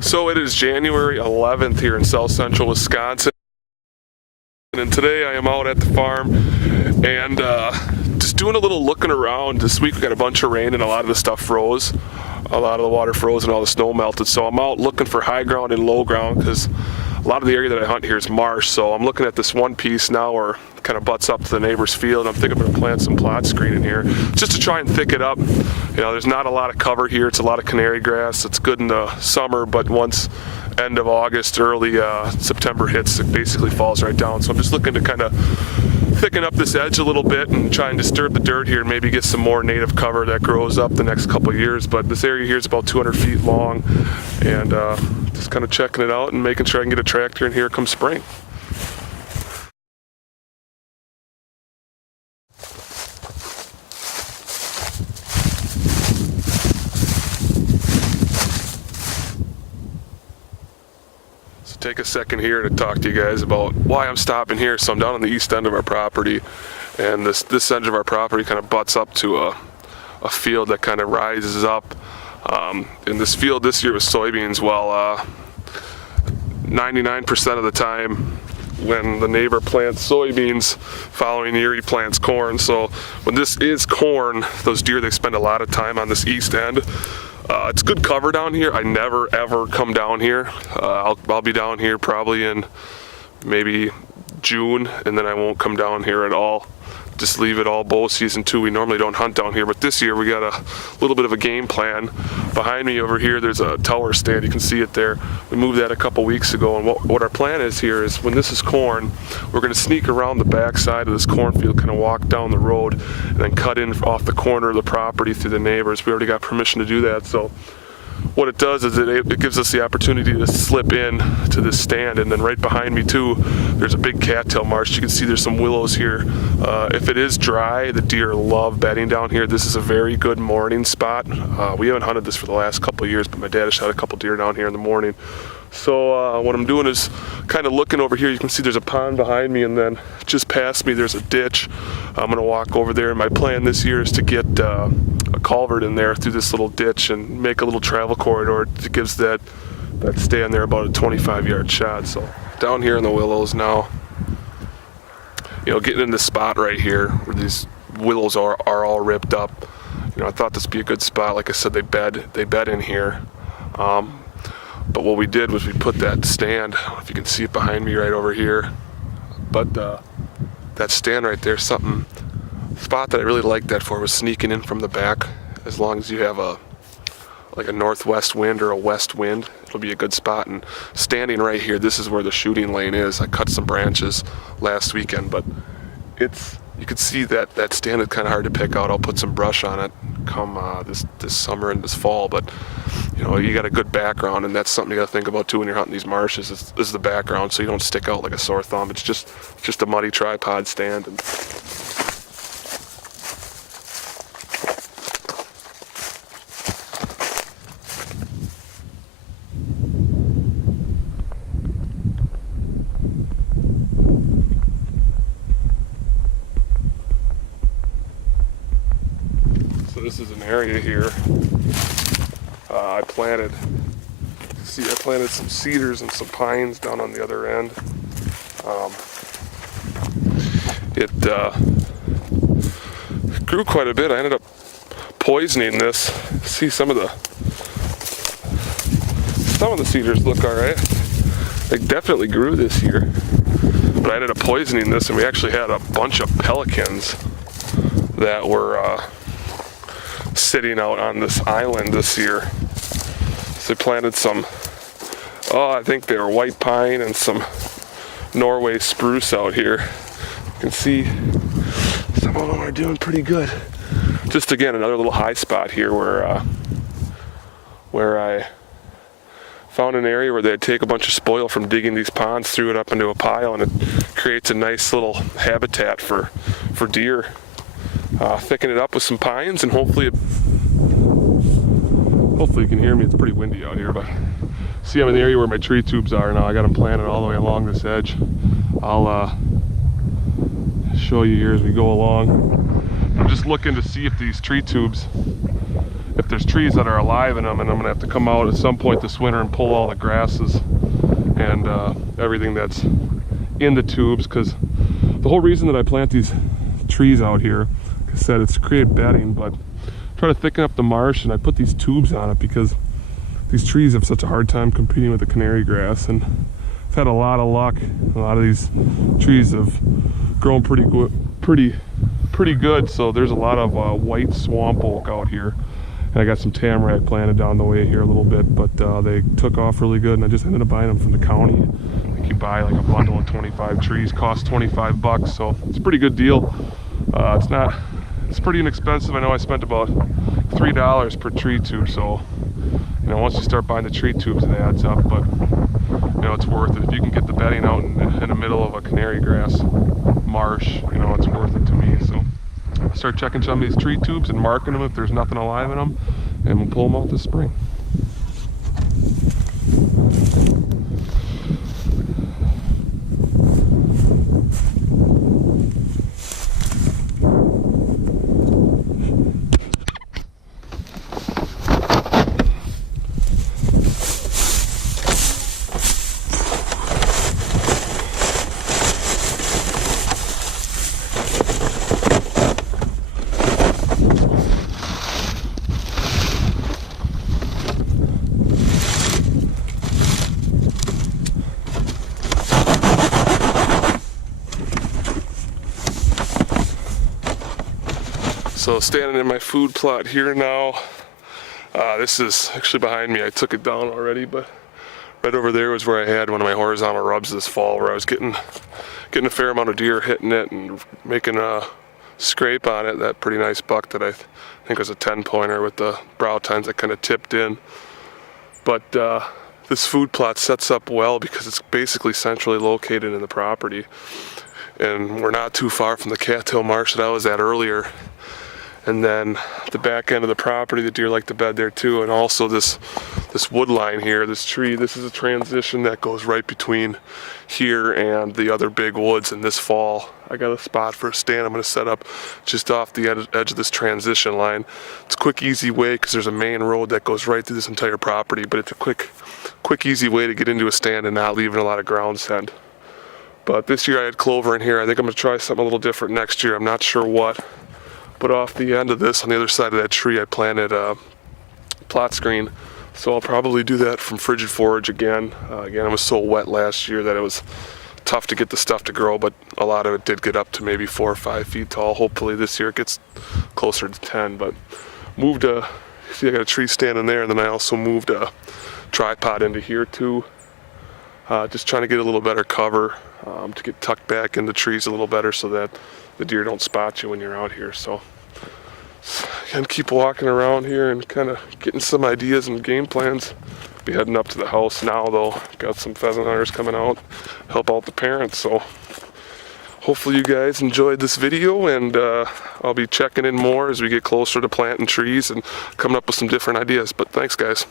So it is January 11th here in South Central Wisconsin, and today I am out at the farm and just doing a little looking around. This week we got a bunch of rain and a lot of the stuff froze. A lot of the water froze and all the snow melted, so I'm out looking for high ground and low ground because a lot of the area that I hunt here is marsh. So I'm looking at this one piece now where it kind of butts up to the neighbor's field. I'm thinking I'm going to plant some plot screen in here just to try and thick it up. You know, there's not a lot of cover here. It's a lot of canary grass. It's good in the summer, but once end of August, early September hits, it basically falls right down. So I'm just looking to kind of thicken up this edge a little bit and try and disturb the dirt here and maybe get some more native cover that grows up the next couple of years. But this area here is about 200 feet long, and just kind of checking it out and making sure I can get a tractor in here come spring. Take a second here to talk to you guys about why I'm stopping here. So I'm down on the east end of our property, and this end of our property kind of butts up to a field that kind of rises up. In this field this year was soybeans. Well, 99% of the time when the neighbor plants soybeans, following year he plants corn. So when this is corn, those deer, they spend a lot of time on this east end. It's good cover down here. I never ever come down here. I'll be down here probably in maybe June, and then I won't come down here at all. Just leave it all bow season too. We normally don't hunt down here, but this year we got a little bit of a game plan. Behind me over here, there's a tower stand. You can see it there. We moved that a couple weeks ago, and what our plan is here is when this is corn, we're going to sneak around the back side of this cornfield, kind of walk down the road, and then cut in off the corner of the property through the neighbors. We already got permission to do that, so what it does is it gives us the opportunity to slip in to this stand. And then right behind me too, there's a big cattail marsh. You can see there's some willows here. If it is dry, the deer love bedding down here. This is a very good morning spot. We haven't hunted this for the last couple of years, but my dad has shot a couple deer down here in the morning. So what I'm doing is kind of looking over here. You can see there's a pond behind me, and then just past me there's a ditch. I'm gonna walk over there, and my plan this year is to get a culvert in there through this little ditch and make a little travel corridor that gives that stand there about a 25-yard shot. So down here in the willows now, you know, getting in this spot right here where these willows are all ripped up. You know, I thought this would be a good spot. Like I said, they bed in here. But what we did was we put that stand, I don't know if you can see it behind me right over here, but that stand right there, spot that I really liked that for was sneaking in from the back. As long as you have like a northwest wind or a west wind, it'll be a good spot. And standing right here, this is where the shooting lane is. I cut some branches last weekend, but you can see that stand is kind of hard to pick out. I'll put some brush on it come this summer and this fall, but you know, you got a good background, and that's something you got to think about too when you're hunting these marshes. Is the background, so you don't stick out like a sore thumb. It's just a muddy tripod stand. And so this is an area here. I planted some cedars and some pines down on the other end. It grew quite a bit. I ended up poisoning this. See, some of the cedars look all right. They definitely grew this year, but I ended up poisoning this, and we actually had a bunch of pelicans that were sitting out on this island this year. So they planted some, I think they were white pine and some Norway spruce out here. You can see some of them are doing pretty good. Just again, another little high spot here where I found an area where they'd take a bunch of spoil from digging these ponds, threw it up into a pile, and it creates a nice little habitat for deer. Thicken it up with some pines, and hopefully you can hear me. It's pretty windy out here, but see, I'm in the area where my tree tubes are now. I got them planted all the way along this edge. I'll show you here as we go along. I'm just looking to see if these tree tubes, if there's trees that are alive in them, and I'm gonna have to come out at some point this winter and pull all the grasses and everything that's in the tubes, because the whole reason that I plant these trees out here, like I said, it's to create bedding, but try to thicken up the marsh, and I put these tubes on it because these trees have such a hard time competing with the canary grass, and I've had a lot of luck. A lot of these trees have grown pretty good, so there's a lot of white swamp oak out here. And I got some tamarack planted down the way here a little bit, but they took off really good, and I just ended up buying them from the county. I think you buy like a bundle of 25 trees, costs 25 bucks, so it's a pretty good deal. It's pretty inexpensive. I know I spent about $3 per tree tube, so you know, once you start buying the tree tubes, it adds up, but you know, it's worth it. If you can get the bedding out in the middle of a canary grass marsh, you know, it's worth it to me. So I'll start checking some of these tree tubes and marking them if there's nothing alive in them, and we'll pull them out this spring. So standing in my food plot here now, this is actually behind me. I took it down already, but right over there was where I had one of my horizontal rubs this fall, where I was getting a fair amount of deer hitting it and making a scrape on it. That pretty nice buck that I think was a 10-pointer with the brow tines that kind of tipped in. But this food plot sets up well because it's basically centrally located in the property, and we're not too far from the cattail marsh that I was at earlier. And then the back end of the property, the deer like to bed there too. And also this wood line here, this tree, this is a transition that goes right between here and the other big woods. And this fall, I got a spot for a stand I'm gonna set up just off the edge of this transition line. It's a quick, easy way, because there's a main road that goes right through this entire property, but it's a quick, easy way to get into a stand and not leaving a lot of ground scent. But this year I had clover in here. I think I'm gonna try something a little different next year. I'm not sure what. But off the end of this, on the other side of that tree, I planted plot screen. So I'll probably do that from frigid forage again. Again, it was so wet last year that it was tough to get the stuff to grow, but a lot of it did get up to maybe 4 or 5 feet tall. Hopefully this year it gets closer to 10. But moved see, I got a tree standing there, and then I also moved a tripod into here too. Just trying to get a little better cover, to get tucked back in the trees a little better so that the deer don't spot you when you're out here. So again, keep walking around here and kind of getting some ideas and game plans. Be heading up to the house now though. Got some pheasant hunters coming out, help out the parents. So hopefully you guys enjoyed this video, and I'll be checking in more as we get closer to planting trees and coming up with some different ideas. But thanks guys.